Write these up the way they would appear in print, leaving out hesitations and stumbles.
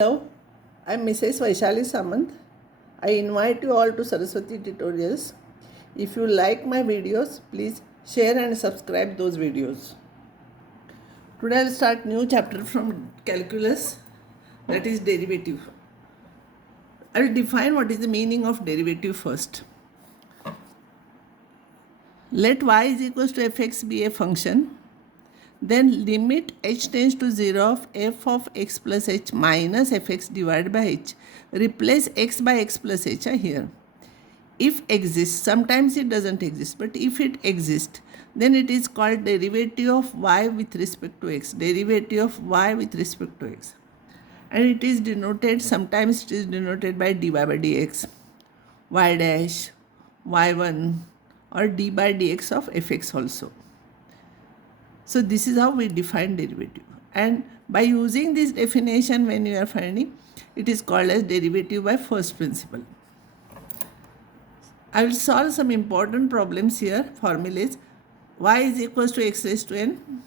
Hello, I'm Mrs. Vaishali Samant. I invite you all to Saraswati Tutorials. If you like my videos, please share and subscribe those videos. Today I'll start new chapter from calculus, that is derivative. I will define what is the meaning of derivative first. Let y is equals to fx be a function. Then limit h tends to 0 of f of x plus h minus fx divided by h. Replace x by x plus h here. If exists, sometimes it doesn't exist, but if it exists, then it is called derivative of y with respect to x. Derivative of y with respect to x. And it is denoted, sometimes it is denoted by dy by dx, y dash, y1 or d by dx of fx also. So this is how we define derivative. And by using this definition, when you are finding, it is called as derivative by first principle. I will solve some important problems here. Formulas: y is equals to x raised to n.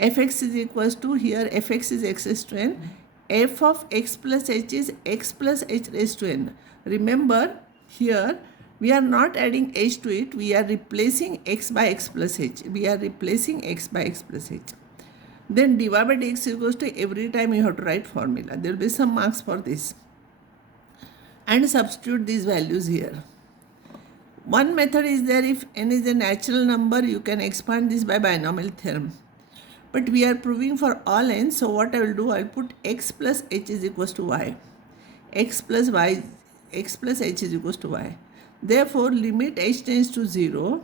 Fx is equals to, here fx is x raised to n. F of x plus h is x plus h raised to n. Remember, here we are not adding h to it, we are replacing x by x plus h. We are replacing x by x plus h. Then dy by dx equals to, every time you have to write formula. There will be some marks for this. And substitute these values here. One method is there, if n is a natural number, you can expand this by binomial theorem. But we are proving for all n, so what I will do, I will put x plus h is equals to y. X plus h is equals to y. Therefore, limit h tends to 0.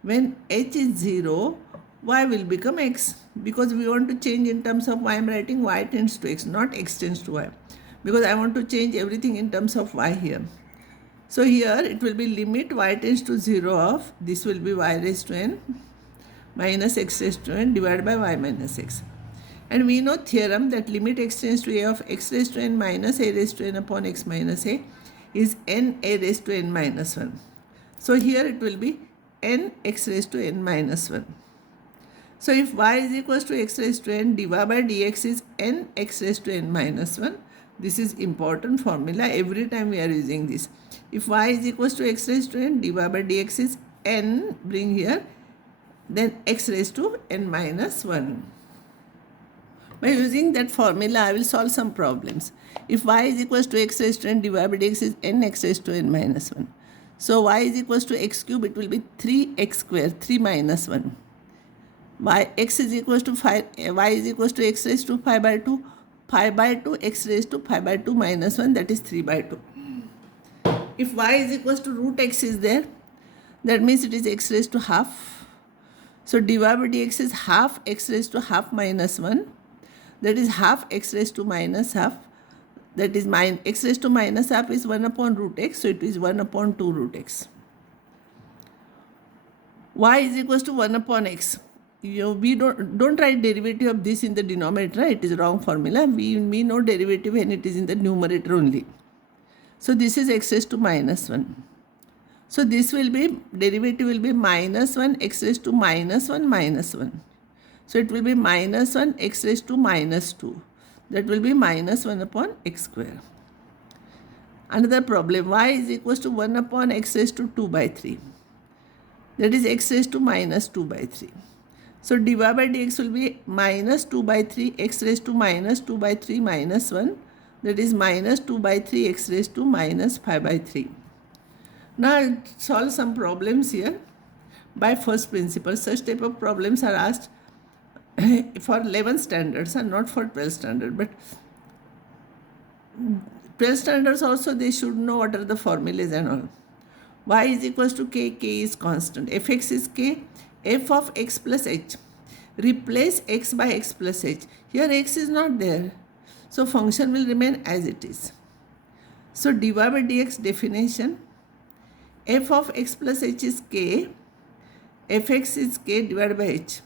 When h is 0, y will become x. Because we want to change in terms of y, I am writing y tends to x, not x tends to y. Because I want to change everything in terms of y here. So here it will be limit y tends to 0 of, this will be y raised to n minus x raised to n divided by y minus x. And we know theorem that limit x tends to a of x raised to n minus a raised to n upon x minus a is n a raised to n minus 1. So here it will be n x raised to n minus 1. So if y is equals to x raised to n, dy by dx is n x raised to n minus 1. This is important formula. Every time we are using this. If y is equals to x raised to n, dy by dx is n, bring here, then x raised to n minus 1. By using that formula, I will solve some problems. If y is equals to x raised to n, dy by dx is n x raised to n minus 1. So y is equals to x cube, it will be 3x square, 3 minus 1. X is equals to 5, y is equals to x raised to 5 by 2, 5 by 2 x raised to 5 by 2 minus 1, that is 3 by 2. If y is equals to root x is there, that means it is x raised to half. So dy by dx is half x raised to half minus 1. That is half x raised to minus half. That is x raised to minus half is 1 upon root x. So it is 1 upon 2 root x. Y is equals to 1 upon x. We don't write derivative of this in the denominator. It is wrong formula. We know derivative when it is in the numerator only. So this is x raised to minus 1. So this will be, derivative will be minus 1 x raised to minus 1 minus 1. So it will be minus 1 x raised to minus 2. That will be minus 1 upon x square. Another problem, y is equals to 1 upon x raised to 2 by 3. That is x raised to minus 2 by 3. So dy by dx will be minus 2 by 3 x raised to minus 2 by 3 minus 1. That is minus 2 by 3 x raised to minus 5 by 3. Now I'll solve some problems here by first principle. Such type of problems are asked for 11 standards and not for 12 standard. But 12 standards also, they should know what are the formulas and all. Y is equals to k, k is constant. Fx is k, f of x plus h. Replace x by x plus h. Here x is not there. So function will remain as it is. So dy by dx definition. F of x plus h is k. Fx is k divided by h.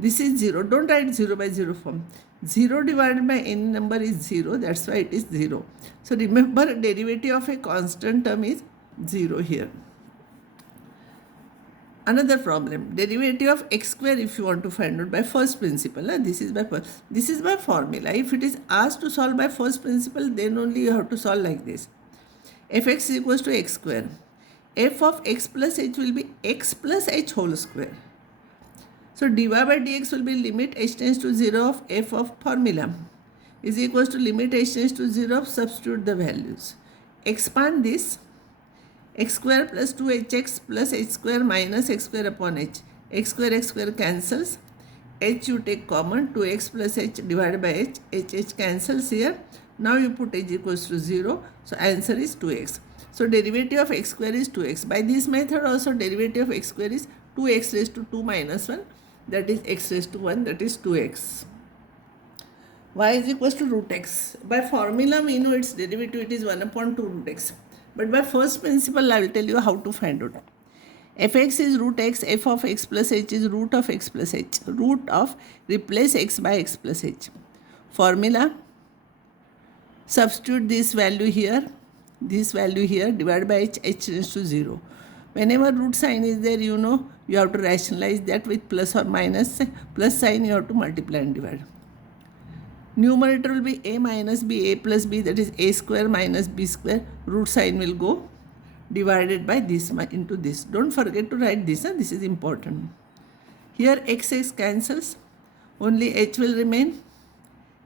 This is 0. Don't write 0 by 0 form. 0 divided by any number is 0. That's why it is 0. So remember, derivative of a constant term is 0 here. Another problem, derivative of x square if you want to find out by first principle. This is by formula. If it is asked to solve by first principle, then only you have to solve like this. Fx is equals to x square. F of x plus h will be x plus h whole square. So dy by dx will be limit h tends to 0 of f of formula is equals to limit h tends to 0 of substitute the values. Expand this. X square plus 2hx plus h square minus x square upon h. X square cancels. H you take common. 2x plus h divided by h cancels here. Now you put h equals to 0. So answer is 2x. So derivative of x square is 2x. By this method also derivative of x square is 2x raised to 2 minus 1. That is x raised to 1. That is 2x. Y is equals to root x. By formula we know its derivative, it is 1 upon 2 root x. But by first principle I will tell you how to find out. Fx is root x, f of x plus h is root of x plus h. Root of, replace x by x plus h. Formula, substitute this value here, divided by h tends to 0. Whenever root sign is there, you know you have to rationalize that with plus or minus. Plus sign you have to multiply and divide. Numerator will be a minus b, a plus b, that is a square minus b square. Root sign will go divided by this into this. Don't forget to write this. This is important. Here x cancels. Only h will remain.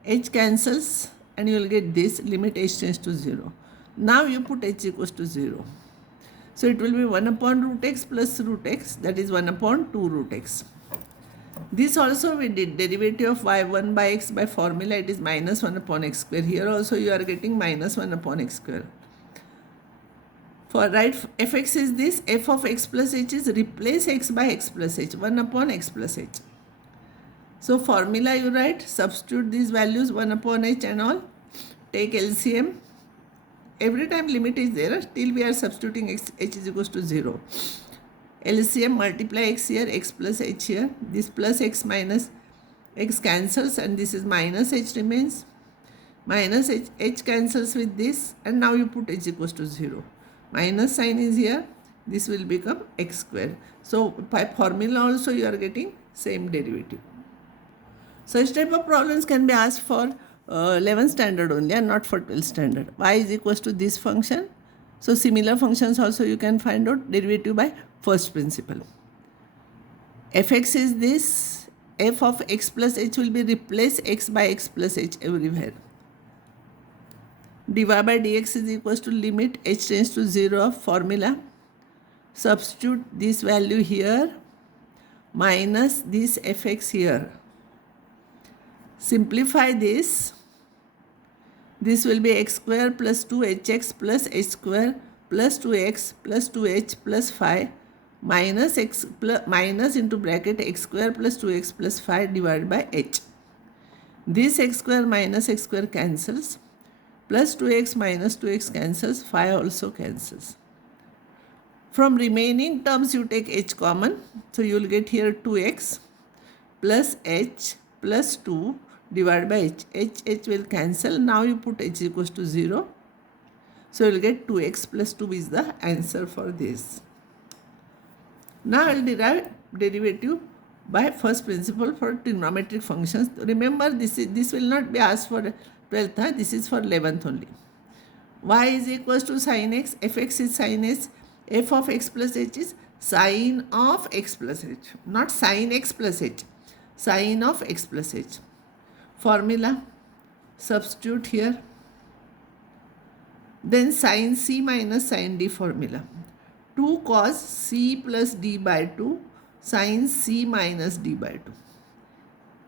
H cancels and you will get this limit h tends to 0. Now you put h equals to 0. So it will be 1 upon root x plus root x, that is 1 upon 2 root x. This also we did, derivative of y1 by x by formula, it is minus 1 upon x square. Here also you are getting minus 1 upon x square. For right, fx is this, f of x plus h is replace x by x plus h, 1 upon x plus h. So formula you write, substitute these values 1 upon h and all, take LCM. Every time limit is there, till we are substituting h is equals to 0. LCM, multiply x here, x plus h here. This plus x minus x cancels and this is minus h remains. Minus h cancels with this and now you put h equals to 0. Minus sign is here. This will become x square. So by formula also you are getting same derivative. Such type of problems can be asked for 11th standard only and not for 12th standard. Y is equals to this function. So similar functions also you can find out derivative by first principle. Fx is this, f of x plus h will be replace x by x plus h everywhere. dy by dx is equals to limit h tends to 0 of formula. Substitute this value here minus this fx here. Simplify this. This will be x square plus 2hx plus h square plus 2x plus 2h plus 5 minus x plus minus into bracket x square plus 2x plus 5 divided by h. This x square minus x square cancels. Plus 2x minus 2x cancels. 5 also cancels. From remaining terms you take h common. So you will get here 2x plus h plus 2 divided by h. H will cancel. Now you put h equals to 0. So you will get 2x plus 2 is the answer for this. Now I will derive derivative by first principle for trigonometric functions. Remember this will not be asked for 12th, this is for 11th only. Y is equals to sin x, fx is sin h, f of x plus h is sin of x plus h, not sin x plus h, sin of x plus h. Formula, substitute here. Then sin c minus sin d formula. 2 cos c plus d by 2 sin c minus d by 2.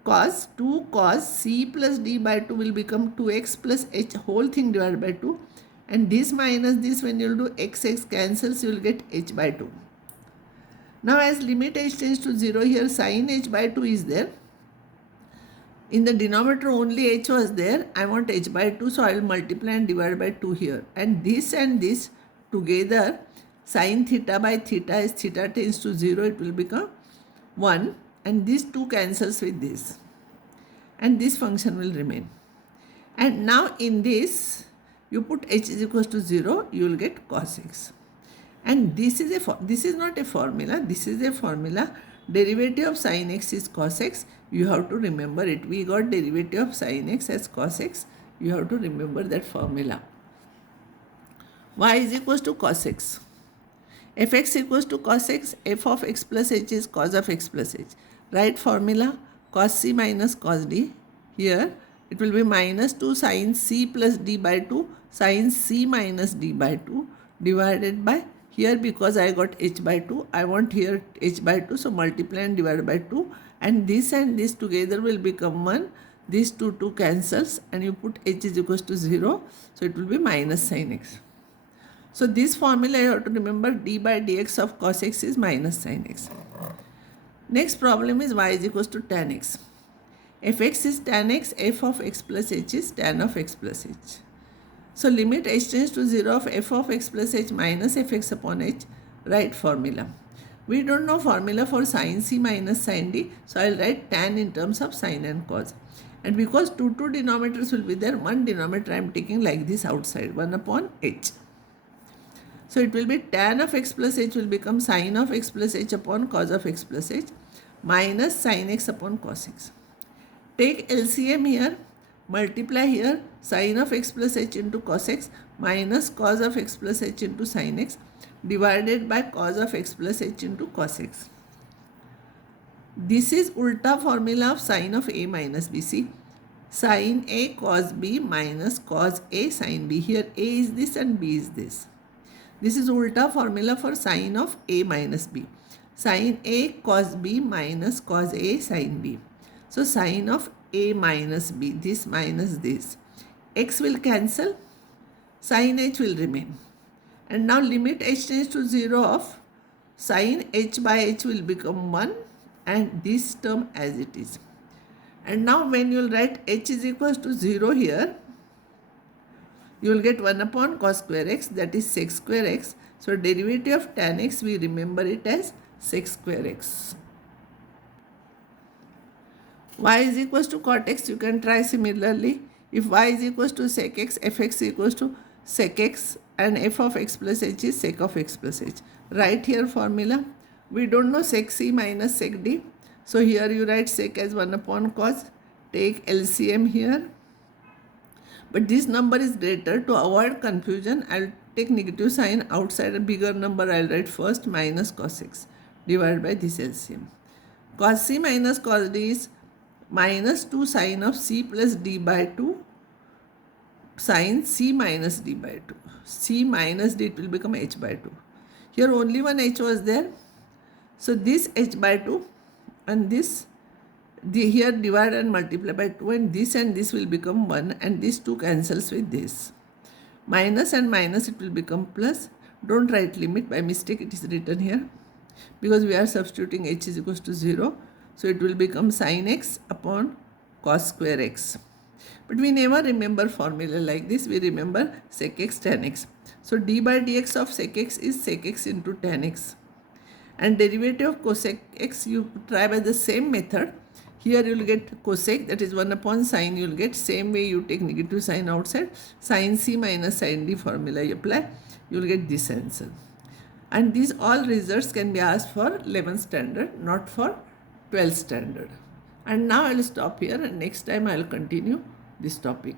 Cos 2 cos c plus d by 2 will become 2x plus h whole thing divided by 2. And this minus this, when you will do x cancels, you will get h by 2. Now as limit h tends to 0, here sin h by 2 is there. In the denominator only h was there. I want h by 2, so I will multiply and divide by 2 here. And this together, sin theta by theta, as theta tends to 0, it will become 1. And this 2 cancels with this. And this function will remain. And now in this, you put h is equals to 0, you will get cos x. And this is not a formula, this is a formula. Derivative of sin x is cos x. You have to remember it. We got derivative of sin x as cos x. You have to remember that formula. Y is equals to cos x. Fx equals to cos x. F of x plus h is cos of x plus h. Right formula, cos c minus cos d. Here it will be minus 2 sin c plus d by 2 sin c minus d by 2 divided by, here because I got h by 2, I want here h by 2, so multiply and divide by 2, and this together will become 1. These two cancels and you put h is equals to 0, so it will be minus sin x. So this formula you have to remember, d by dx of cos x is minus sin x. Next problem is y is equals to tan x. Fx is tan x, f of x plus h is tan of x plus h. So limit h tends to 0 of f of x plus h minus fx upon h. Write formula. We don't know formula for sin c minus sin d, so I'll write tan in terms of sin and cos. And because two denominators will be there, one denominator I am taking like this outside, 1 upon h. So it will be tan of x plus h will become sin of x plus h upon cos of x plus h minus sin x upon cos x. Take LCM here, multiply here sin of x plus h into cos x minus cos of x plus h into sin x divided by cos of x plus h into cos x. This is ulta formula of sin of a minus b. See, sin a cos b minus cos a sin b. Here a is this and b is this. This is ulta formula for sin of a minus b. Sin a cos b minus cos a sin b. So sin of a minus b, this minus this. X will cancel, sin h will remain. And now limit h tends to 0 of sin h by h will become 1 and this term as it is. And now when you will write h is equals to 0 here, you will get 1 upon cos square x, that is sec square x. So derivative of tan x, we remember it as sec square x. Y is equals to cot x, you can try similarly. If y is equals to sec x, fx equals to sec x and f of x plus h is sec of x plus h. Write here formula. We don't know sec c minus sec d. So here you write sec as 1 upon cos. Take LCM here. But this number is greater. To avoid confusion, I'll take negative sign outside a bigger number. I'll write first minus cos x divided by this LCM. Cos c minus cos d is minus 2 sin of c plus d by 2 sin c minus d by 2. C minus d, it will become h by 2. Here only one h was there. So this h by 2 and this, here divide and multiply by 2 and this will become 1 and this 2 cancels with this. Minus and minus, it will become plus. Don't write limit, by mistake it is written here because we are substituting h is equals to 0. So it will become sin x upon cos square x. But we never remember formula like this. We remember sec x tan x. So d by dx of sec x is sec x into tan x. And derivative of cosec x, you try by the same method. Here you will get cosec, that is 1 upon sin, you will get same way you take negative sign outside. Sin c minus sin d formula you apply, you will get this answer. And these all results can be asked for 11th standard, not for 12th standard. And now I will stop here and next time I will continue this topic.